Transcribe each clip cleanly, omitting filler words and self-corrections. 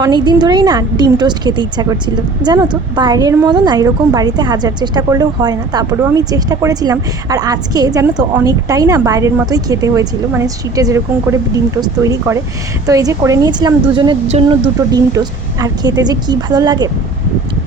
অনেক দিন ধরেই না ডিম টোস্ট খেতে ইচ্ছা করছিল, জানো তো। বাইরের মতো না এরকম বাড়িতে হাজার চেষ্টা করলেও হয় না, তারপরেও আমি চেষ্টা করেছিলাম। আর আজকে জানো তো অনেকটাই না বাইরের মতোই খেতে হয়েছিল, মানে স্ট্রিটে যেরকম করে ডিম টোস্ট তৈরি করে। তো এই যে করে নিয়েছিলাম দুজনের জন্য দুটো ডিম টোস্ট, আর খেতে যে কী ভালো লাগে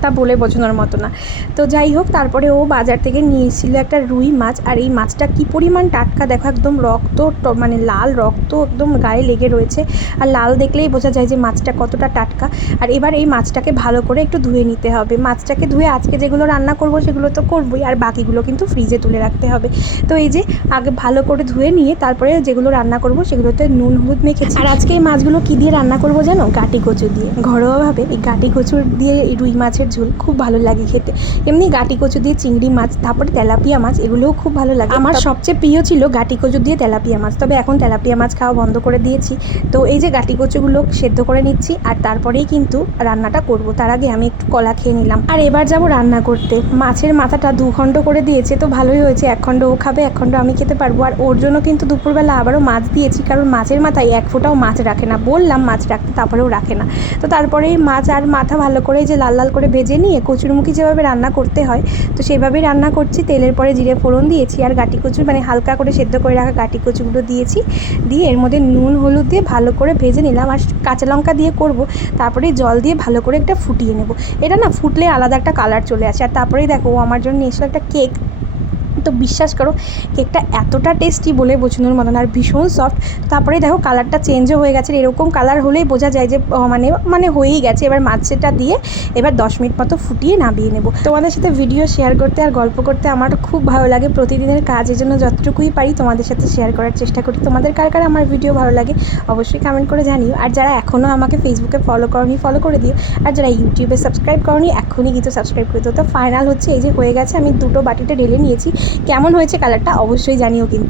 তা বলে বোঝানোর মতো না। তো যাই হোক, তারপরে ও বাজার থেকে নিয়ে এসেছিলো একটা রুই মাছ, আর এই মাছটা কী পরিমাণ টাটকা দেখো, একদম রক্ত মানে লাল রক্ত একদম গায়ে লেগে রয়েছে। আর লাল দেখলেই বোঝা যায় যে মাছটা কতটা টাটকা। আর এবার এই মাছটাকে ভালো করে একটু ধুয়ে নিতে হবে। মাছটাকে ধুয়ে আজকে যেগুলো রান্না করব সেগুলো তো করবই, আর বাকিগুলো কিন্তু ফ্রিজে তুলে রাখতে হবে। তো এই যে আগে ভালো করে ধুয়ে নিয়ে তারপরে যেগুলো রান্না করব সেগুলোতে নুন হলুদ মেখেছি। আর আজকে এই মাছগুলো কী দিয়ে রান্না করব জানো? গাটি কচু দিয়ে। ঘরোয়াভাবে এই গাটি কচুর দিয়ে রুই মাছের ঝোল খুব ভালো লাগে খেতে। এমনি গাটি কচু দিয়ে চিংড়ি মাছ, তারপরে তেলাপিয়া মাছ, এগুলোও খুব ভালো লাগে। আমার সবচেয়ে প্রিয় ছিল গাটি কচু দিয়ে তেলাপিয়া মাছ, তবে এখন তেলাপিয়া মাছ খাওয়া বন্ধ করে দিয়েছি। তো এই যে গাটি কচুগুলো সেদ্ধ করে নিচ্ছি, আর তারপরেই কিন্তু রান্নাটা করব। তার আগে আমি একটু কলা খেয়ে নিলাম। আর এবার যাব রান্না করতে। মাছের মাথাটা 2 খণ্ড করে দিয়েছে, তো ভালোই হয়েছে। 1 খণ্ড ও খাবে, 1 খণ্ড আমি খেতে পারবো। আর ওর জন্য কিন্তু দুপুরবেলা আবারও মাছ দিয়েছি, কারণ মাছের মাথায় 1 ফোঁটাও মাছ রাখে না। বললাম মাছ রাখতে, তারপরেও রাখে না। তো তারপরেই মাছ আর মাথা ভালো করে যে লাল লাল করে ভেজে নিয়ে কচুরমুখী যেভাবে রান্না করতে হয় তো সেভাবেই রান্না করছি। তেলের পরে জিরে ফোড়ন দিয়েছি, আর গাটি কচু মানে হালকা করে সেদ্ধ করে রাখা গাটি কচুগুলো দিয়েছি। দিয়ে এর মধ্যে নুন হলুদ দিয়ে ভালো করে ভেজে নিলাম, আর কাঁচা লঙ্কা দিয়ে করব। তারপরে জল দিয়ে ভালো করে একটা ফুটিয়ে নেব। এটা না ফুটলে আলাদা একটা কালার চলে আসে। আর তারপরেই দেখো ও আমার জন্য নিয়ে এসলো একটা কেক। তো বিশ্বাস করো কেকটা এতটা টেস্টি বলে বোঝানোর মতন, আর ভীষণ সফট। তারপরে দেখো কালারটা চেঞ্জও হয়ে গেছে। এরকম কালার হলেই বোঝা যায় যে মানে হয়েই গেছে। এবার মাছটা দিয়ে এবার 10 মিনিট মতো ফুটিয়ে নামিয়ে নেব। তোমাদের সাথে ভিডিও শেয়ার করতে আর গল্প করতে আমার খুব ভালো লাগে। প্রতিদিনের কাজের জন্য যতটুকুই পারি তোমাদের সাথে শেয়ার করার চেষ্টা করি। তোমাদের কার কার আমার ভিডিও ভালো লাগে অবশ্যই কমেন্ট করে জানিও। আর যারা এখনও আমাকে ফেসবুকে ফলো করনি ফলো করে দিও, আর যারা ইউটিউবে সাবস্ক্রাইব করনি এখনই কিন্তু সাবস্ক্রাইব করে দিও। তো ফাইনাল হচ্ছে এই যে হয়ে গেছে, আমি দুটো বাটিতে ঢেলে নিয়েছি। কেমন হয়েছে কালারটা অবশ্যই জানিও কিন্তু।